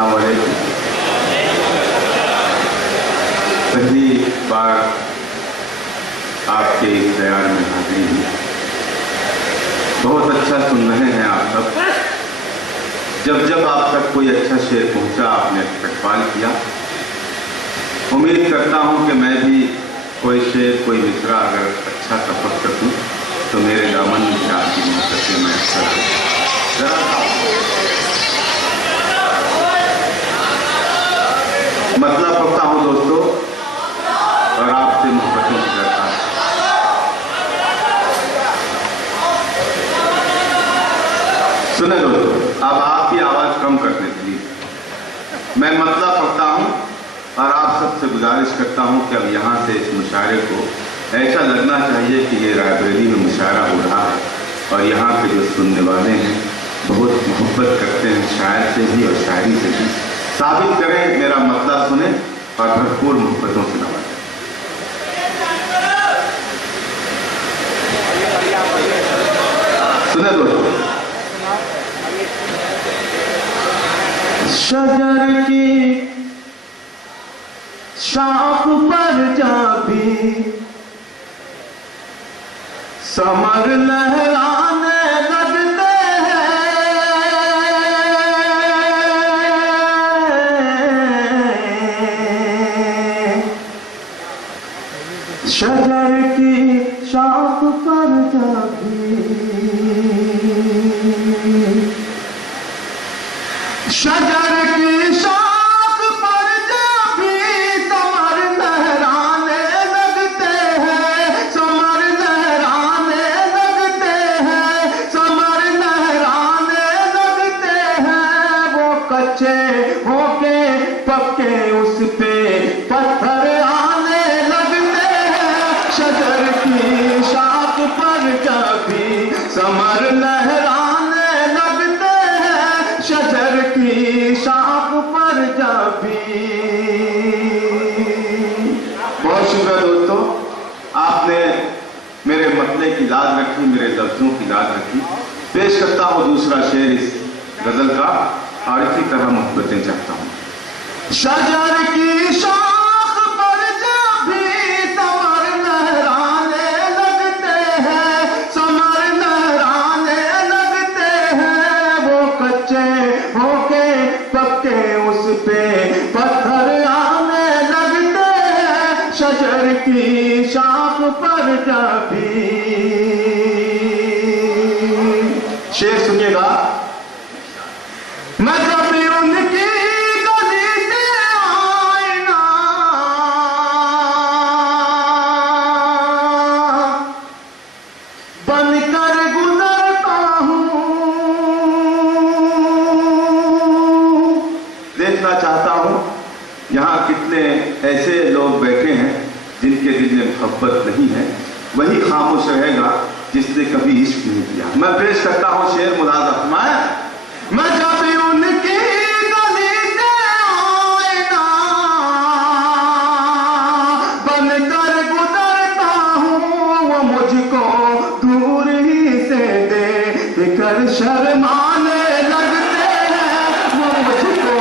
अस्सलाम वालेकुम। पहली बार आपके इस बयान में हाजिरी हुई। बहुत अच्छा सुन रहे हैं आप सब। जब जब आप तक कोई अच्छा शेर पहुंचा आपने इस्तकबाल किया। उम्मीद करता हूं कि मैं भी कोई शेर कोई मिसरा अगर अच्छा सफर सकूं तो मेरे दामन में आपकी मोहब्बत में अच्छा मतलब पढ़ता हूं दोस्तों और आपसे मोहब्बतों से करता हूं। सुने दोस्तों, अब आपकी आवाज कम करने प्लीज। मैं मतलब पढ़ता हूं और आप सबसे गुजारिश करता हूं कि अब यहाँ से इस मुशायरे को ऐसा लगना चाहिए कि ये लाइब्रेरी में मुशायरा हो रहा है और यहाँ पे जो सुनने वाले हैं बहुत मोहब्बत करते हैं शायर से भी और शायरी से भी। साबित करें, मेरा मतलब सुने और भरपूर मोहब्बतों से नवाजें। सुने दोस्तों, शजर की शाख पर जा भी समर लहराने लगते हैं। शजर की शाख पर जा भी शजर की शाख पर जा भी समर लहराने लगते हैं। समर लहराने लगते हैं। समर लहराने लगते हैं। वो कच्चे होके पक्के उस पे पत्थर आने लगते हैं। शजर की शाख पर जा भी समर लहराने लगते हैं। शजर की शाख पर जा भी। बहुत शुक्रिया दोस्तों, आपने मेरे मतले की लाज रखी, मेरे लफ्जों की लाज रखी। पेश करता हूँ दूसरा शेर इस गजल का और इसी तरह मोहब्बतें चाहता हूँ। शजर की शाख पर जा भी समर लहराने लगते हैं। समर लहराने लगते हैं। वो कच्चे होके पक्के उस पे पत्थर आने लगते हैं। शजर की शाख पर जा भी। शेर सुनिएगा। मैं कभी उनकी गली से आईना बनकर गुजरता हूँ। देखना चाहता हूँ यहाँ कितने ऐसे लोग बैठे हैं जिनके दिल में मोहब्बत नहीं है। वही खामोश रहेगा जिसने कभी इश्क नहीं किया। मैं पेश करता हूँ शेर मुलाज़ा फरमाएं। मैं जब भी उनकी गली से आईना बनकर गुजरता हूँ। वो मुझको दूर ही से देख कर शर्माने लगते हैं। वो मुझको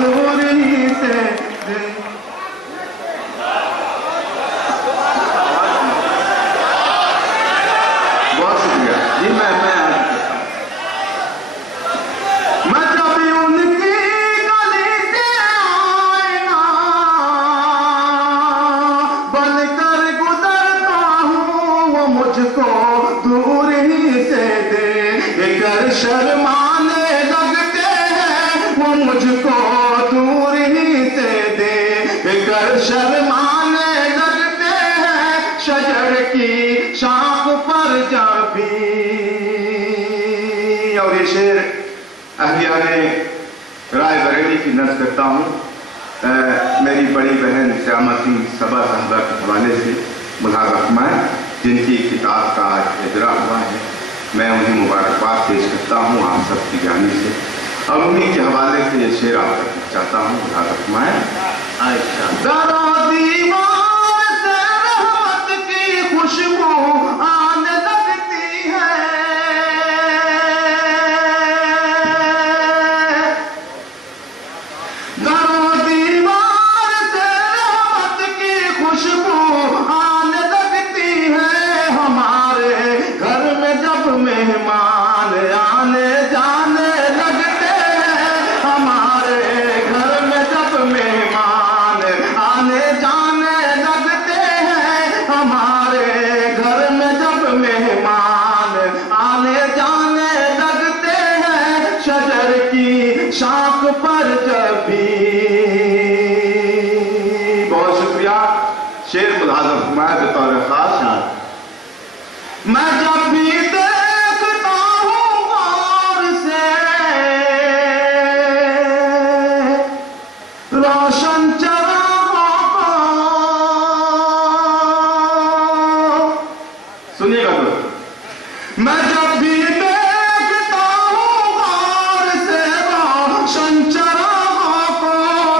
दूर ही से बहुत शुक्रिया जी। मैं जब भी उनकी गली से आईना बनकर गुजरता हूँ। वो मुझको दूर ही से देखकर शर्माने लगते हैं। वो मुझको दूर ही से देखकर शर्माने लगते हैं। शजर की शाख पर जा भी। और ये शेर अहलियाने राय बरेली की नज़्म करता हूँ। मेरी बड़ी बहन श्यामा सिंह सबा साहबा के हवाले से मुलाज़ा फरमाएं, जिनकी किताब का आज इजरा हुआ है। मैं उन्हें मुबारकबाद पेश करता हूँ आप सबकी जानिब से और उन्हीं के हवाले से ये शेर आप तक पहुँचाता हूँ। मुलाज़ा फरमाएं। आयशा दरो दीवार से रहमत की खुशबू आने लगती है। आने जाने लगते हैं हमारे घर में जब मेहमान आने जाने लगते हैं हमारे घर में जब मेहमान आने जाने लगते हैं शजर की शाख पर जब भी। बहुत शुक्रिया। शेर मुलाज़म मैं बतौर खास शान मैं जब भी देखता हूँ गौर से रोशन चरागों को, सुनिएगा दोस्त, मैं जब भी देखता हूँ गौर से रोशन चरागों को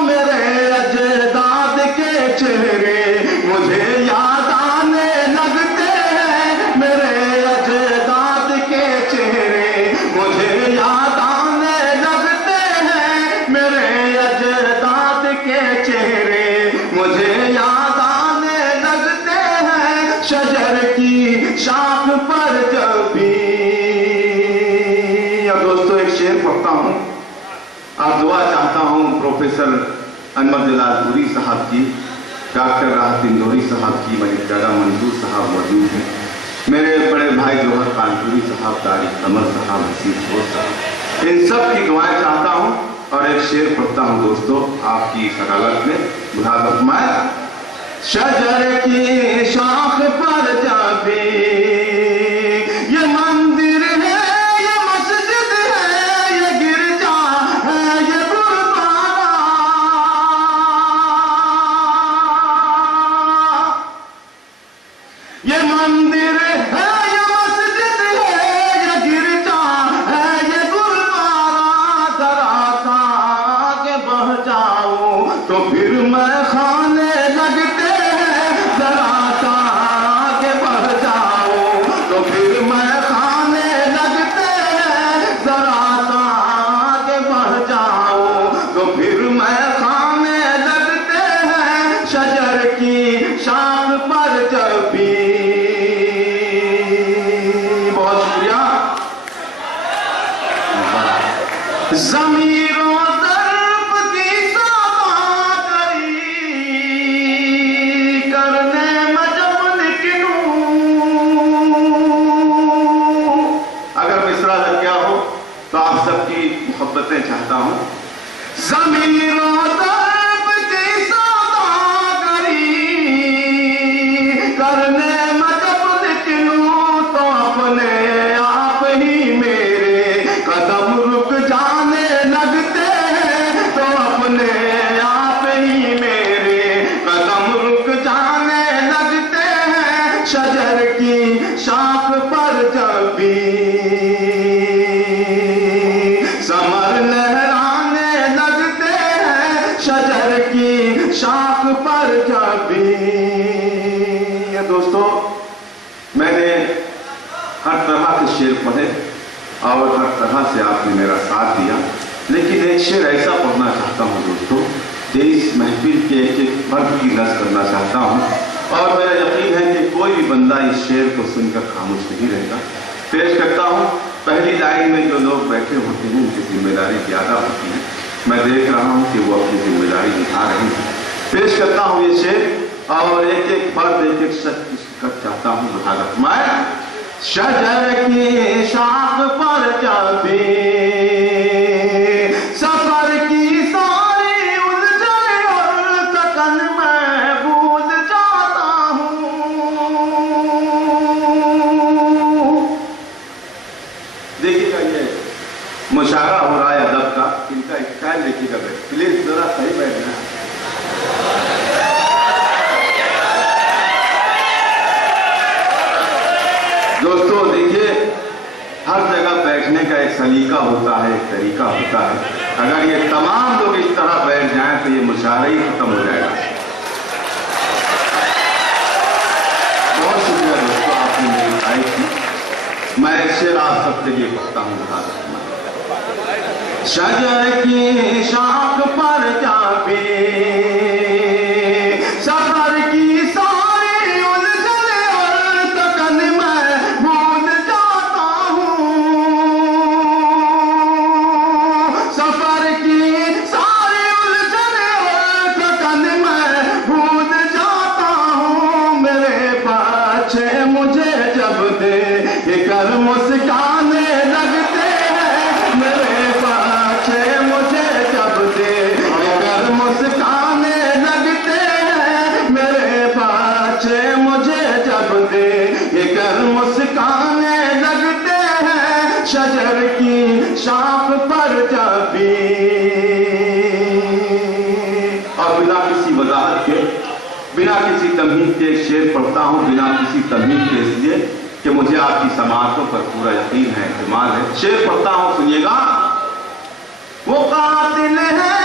मेरे अजदाद के चेहरे मुझे याद आने लगते हैं मेरे अजदाद के चेहरे मुझे याद आने लगते हैं मेरे अजदाद के चेहरे मुझे याद आने लगते हैं शजर की शाख पर जब भी। अब दोस्तों एक शेर पढ़ता हूँ और दुआ चाहता हूँ प्रोफेसर अहमद जलालपुरी साहब की, डॉक्टर राहत इंदौरी साहब की, मलिक जादा मंजूर साहब मौजूद हैं, मेरे बड़े भाई जौहर कानपुरी साहब, तारिक अमर साहब, हसीब घोष साहब, इन सब की दुआएं चाहता हूँ और एक शेर पढ़ता हूँ दोस्तों आपकी सकालत में। मुलाज़म मैं शजर की शाख पर जब भी ये मंदिर है ये मस्जिद है ये गिरजा है ये गुरुद्वारा ये मंदिर है ये मस्जिद है ये गिरजा है ये गुरुद्वारा जरा सा आगे बढ़ जाओ तो फिर मैं खाने लगते हैं जरा सा आगे बढ़ जाओ तो फिर मैं खाने लगते हैं जरा सा आगे बढ़ जाओ तो फिर मैं खाने लगते हैं शजर की शाख पर जब भी। बहुत शुक्रिया। ज़मीरों दर्प की समा करी करने में जब निकलूं, अगर मिसरा लग गया हो तो आप सबकी मोहब्बतें चाहता हूं। ज़मीरों दर्प की समा करी करने में जब निकलूं तो अपने आप ही मेरे कदम रुक जाने लगते हैं तो अपने आप ही मेरे कदम रुक जाने लगते हैं शजर की शाख पर जब भी समर लहराने लगते हैं शजर की शाख पर जब भी। दोस्तों मैंने हर तरह के शेर पढ़े और हर तरह से आपने मेरा साथ दिया, लेकिन एक शेर ऐसा पढ़ना चाहता हूँ दोस्तों जो इस महफिल के एक एक फर्द की नज़र करना चाहता हूँ और मेरा यकीन है कि कोई भी बंदा इस शेर को सुनकर खामोश नहीं रहेगा। पेश करता हूँ। पहली लाइन में जो लोग बैठे होते हैं उनकी जिम्मेदारी ज़्यादा होती है, मैं देख रहा हूँ कि वो अपनी जिम्मेदारी निभा रहे हैं। पेश करता हूँ ये शेर और एक एक फर्द एक एक शख्स का चाहता हूँ वजाहत मैं शजर की शाख पर जब भी सफर की सारी उलझन और थकन मैं भूल जाता हूँ। देखिएगा ये मुशायरा हो रहा है अदब का, इनका स्टाइल देखिएगा प्लीज जरा सही बैठना। दोस्तों देखिए हर जगह बैठने का एक सलीका होता है, एक तरीका होता है। अगर ये तमाम लोग इस तरह बैठ जाएं तो ये मुशायरा ही खत्म हो जाएगा। बहुत शुक्रिया दोस्तों आपने मेरी तारीफ की। मैं एक शेर आप सबके लिए पढ़ता हूँ। शजर की शाख पर जाके सफर की सारी उलझन और थकन मैं भूल जाता हूँ। शाख पर जब भी, और बिना किसी वजाहत के, बिना किसी तमहीद के शेर पढ़ता हूँ, बिना किसी तमहीद के, इसलिए कि मुझे आपकी समाअतों पर पूरा यकीन है, इत्मीनान है। शेर पढ़ता हूँ, सुनिएगा। वो कातिल है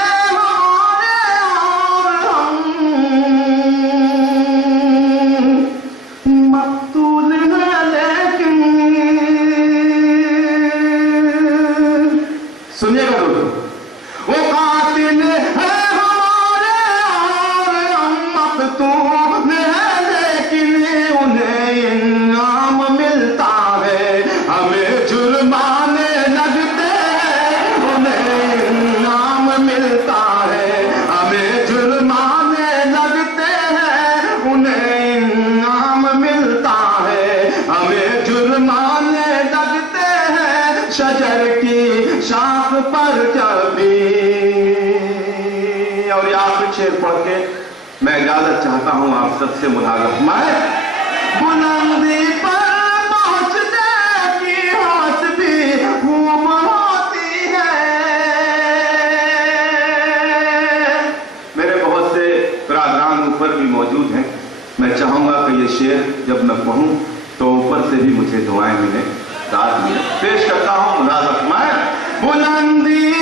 सुनिएगा दोस्तों, वो कातिल है हमारे और हम मकतूल है, लेकिन उन्हें इनाम मिलता है, हमें जुर्माने लगते हैं, उन्हें इनाम मिलता है, हमें जुर्माने लगते हैं, उन्हें इनाम मिलता है, हमें जुर्माने लगते हैं, शजर की शाख पर जब भी। और ये आखिरी शेर पढ़ के मैं इजाजत चाहता हूं आप सबसे मुलाकात फरमाए। बुलंदी पर पहुंचने की हौस भी खूब होती है। मेरे बहुत से बरादरान ऊपर भी मौजूद हैं, मैं चाहूंगा कि ये शेर जब मैं पढ़ूं तो ऊपर से भी मुझे दुआएं मिले, दाद मिले। पेश करता हूं मुलाकात फरमाए। बुलंदी